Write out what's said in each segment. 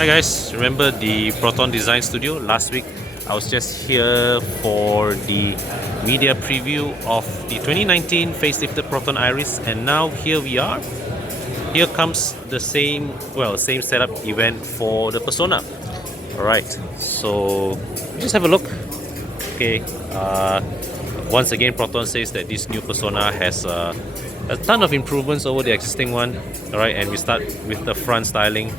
Hi guys, remember the Proton Design Studio? Last week I was just here for the media preview of the 2019 facelifted Proton Iriz, and now here we are. Here comes the same setup event for the Persona. Alright, so just have a look. Okay, once again Proton says that this new Persona has a ton of improvements over the existing one. Alright, and we start with the front styling.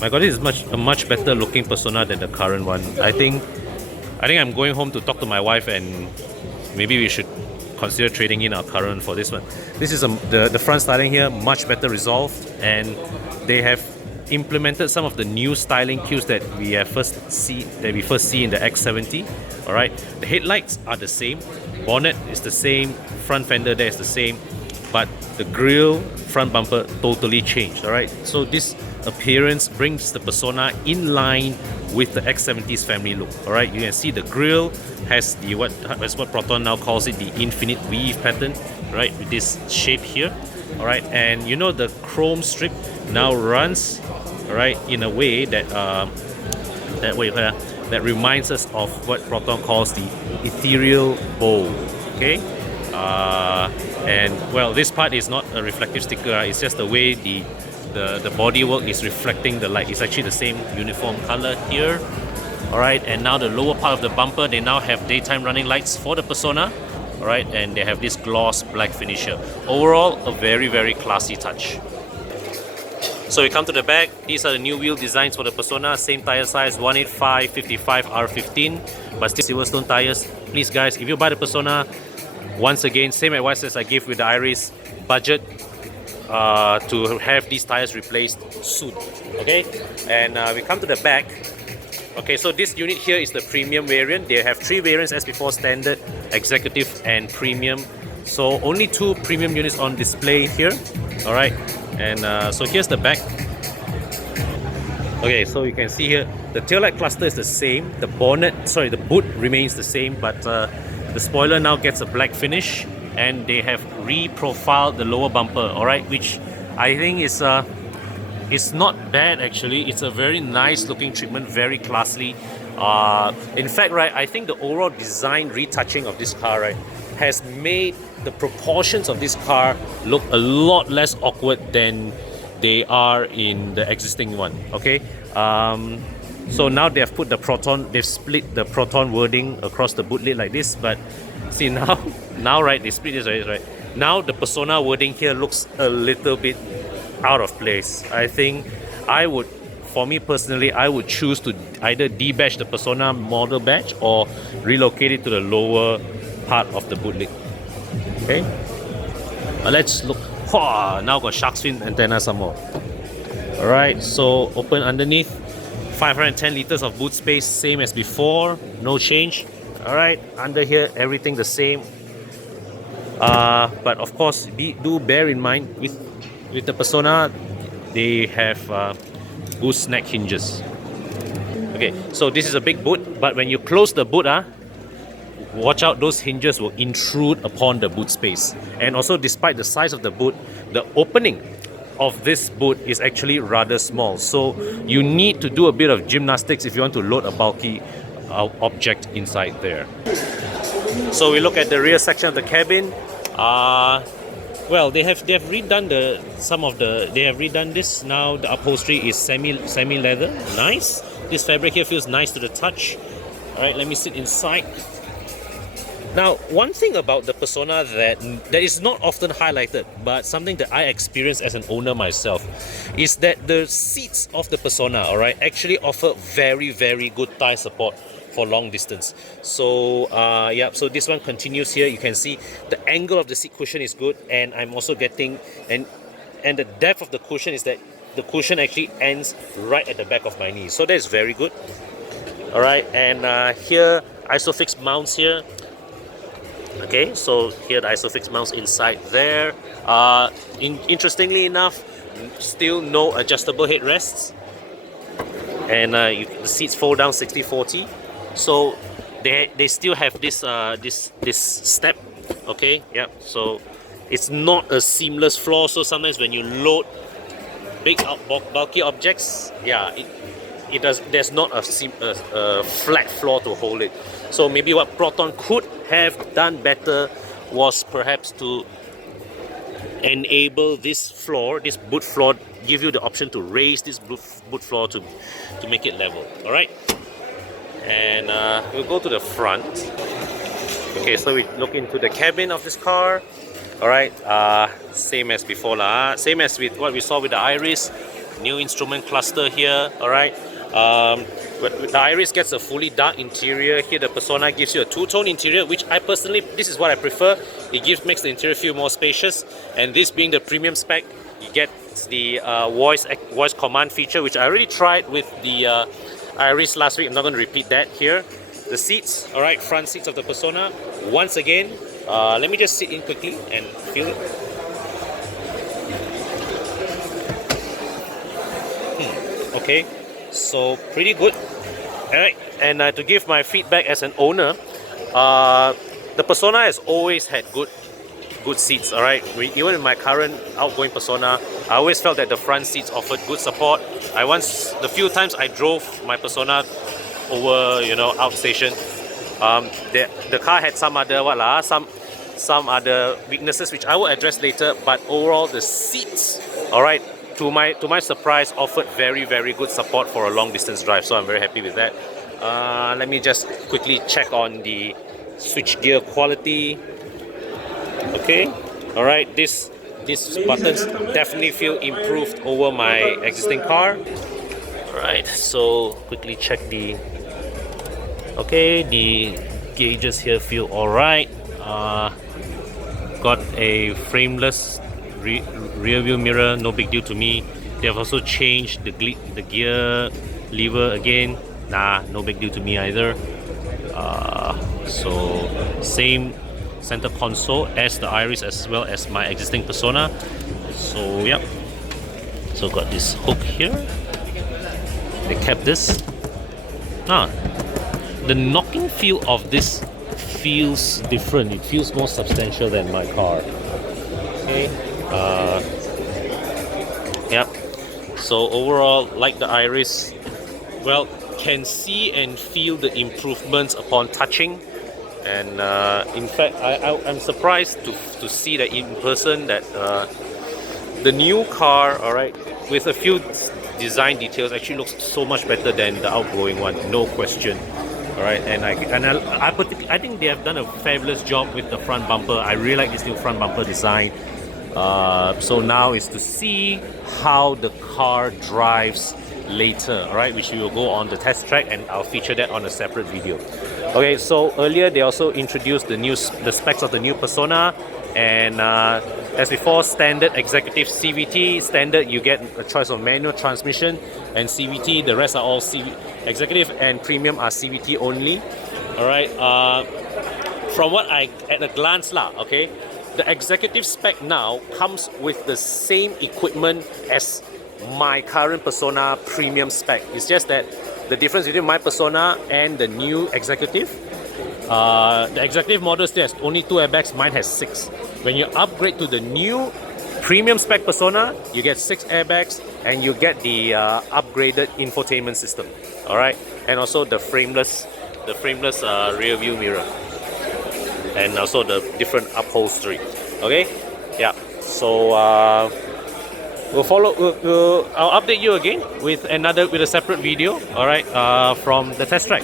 My god, this is a much better looking Persona than the current one. I think I'm going home to talk to my wife, and maybe we should consider trading in our current for this one. This is the front styling here, much better resolved, and they have implemented some of the new styling cues that we first see in the X70. All right, the headlights are the same, bonnet is the same, front fender there is the same, but the grille, front bumper totally changed. All right, so this appearance brings the Persona in line with the X70's family look. All right, you can see the grille has what Proton now calls it, the infinite weave pattern, right, with this shape here. All right, and you know the chrome strip now runs, all right, in a way that that reminds us of what Proton calls the ethereal bow. Okay, and well, this part is not a reflective sticker. It's just the way the bodywork is reflecting the light. It's actually the same uniform color here. Alright, and now the lower part of the bumper, they now have daytime running lights for the Persona. Alright, and they have this gloss black finisher. Overall, a very, very classy touch. So we come to the back. These are the new wheel designs for the Persona. Same tire size, 185/55 R15, but still Silverstone tires. Please guys, if you buy the Persona, once again, same advice as I give with the Iriz, budget to have these tires replaced soon. Okay, and we come to the back. Okay, so this unit here is the premium variant. They have 3 variants as before: standard, executive, and premium. So only 2 premium units on display here. All right, and so here's the back. Okay, so you can see here the taillight cluster is the same. The boot remains the same, but the spoiler now gets a black finish. And they have re-profiled the lower bumper, all right, which I think is it's not bad actually. It's a very nice looking treatment, very classy. In fact, right, I think the overall design retouching of this car, right, has made the proportions of this car look a lot less awkward than they are in the existing one. Okay, so now they have put the Proton, they've split the Proton wording across the boot lid like this, but see now right, they split this right. Now the Persona wording here looks a little bit out of place. I think for me personally, I would choose to either de-badge the Persona model badge or relocate it to the lower part of the boot lid. Okay, let's look. Now got shark fin antenna some more. Alright, so open underneath, 510 liters of boot space, same as before, no change. Alright, under here everything the same, but of course do bear in mind with the Persona they have gooseneck hinges. Okay, so this is a big boot, but when you close the boot, watch out, those hinges will intrude upon the boot space. And also, despite the size of the boot, the opening of this boot is actually rather small, so you need to do a bit of gymnastics if you want to load a bulky object inside there. So we look at the rear section of the cabin. Well, they have redone they have redone this. Now the upholstery is semi leather. Nice. This fabric here feels nice to the touch. All right, let me sit inside. Now, one thing about the Persona that is not often highlighted, but something that I experienced as an owner myself, is that the seats of the Persona, all right, actually offer very, very good thigh support for long distance. So yeah, so this one continues here. You can see the angle of the seat cushion is good, and I'm also getting and the depth of the cushion is that the cushion actually ends right at the back of my knee. So that's very good. All right, and here Isofix mounts here. Okay, so here the Isofix mounts inside there. Interestingly enough, still no adjustable headrests, and the seats fold down 60/40. So they still have this step. Okay, yeah. So it's not a seamless floor. So sometimes when you load big bulky objects, yeah, there's not a flat floor to hold it. So maybe what Proton could have done better was perhaps to enable this floor, this boot floor, give you the option to raise this boot floor to make it level. All right, and we'll go to the front. Okay, so we look into the cabin of this car. All right, same as before lah. Same as with what we saw with the Iriz. New instrument cluster here. All right. The Iriz gets a fully dark interior. Here the Persona gives you a two-tone interior, which I personally, this is what I prefer. It makes the interior feel more spacious. And this being the premium spec, you get the voice command feature, which I already tried with the Iriz last week. I'm not going to repeat that here. The seats, all right, front seats of the Persona. Once again, let me just sit in quickly and feel it. Okay, so pretty good. Alright, and to give my feedback as an owner, the Persona has always had good seats. Alright, even in my current outgoing Persona, I always felt that the front seats offered good support. The few times I drove my Persona over, outstation, the car had some other some other weaknesses which I will address later. But overall, the seats, alright, to my surprise, offered very, very good support for a long distance drive, so I'm very happy with that. Let me just quickly check on the switchgear quality. Okay, all right, these buttons definitely feel improved over my existing car. All right, so quickly check the gauges here feel all right. Got a frameless rear view mirror, no big deal to me. They have also changed the gear lever again. Nah, no big deal to me either. So same center console as the Iriz as well as my existing Persona. So yep. So got this hook here. They kept this. The knocking feel of this feels different. It feels more substantial than my car. Okay. Yep. So overall, like the Iriz, well, can see and feel the improvements upon touching. And in fact, I'm surprised to see that in person that the new car, all right, with a few design details, actually looks so much better than the outgoing one, no question. All right, and I think they have done a fabulous job with the front bumper. I really like this new front bumper design. So now is to see how the car drives later, all right, which we will go on the test track, and I'll feature that on a separate video. Okay, so earlier they also introduced the specs of the new Persona, and as before, standard executive CVT. Standard, you get a choice of manual transmission and CVT. The rest are all executive, and premium are CVT only. All right. From what at a glance okay, the executive spec now comes with the same equipment as my current Persona premium spec. It's just that the difference between my Persona and the new executive, the executive model still has only 2 airbags, mine has 6. When you upgrade to the new premium spec Persona, you get 6 airbags and you get the upgraded infotainment system. All right, and also the frameless rear view mirror, and also the different upholstery. Okay, yeah. So I'll update you again with a separate video. All right, from the test track.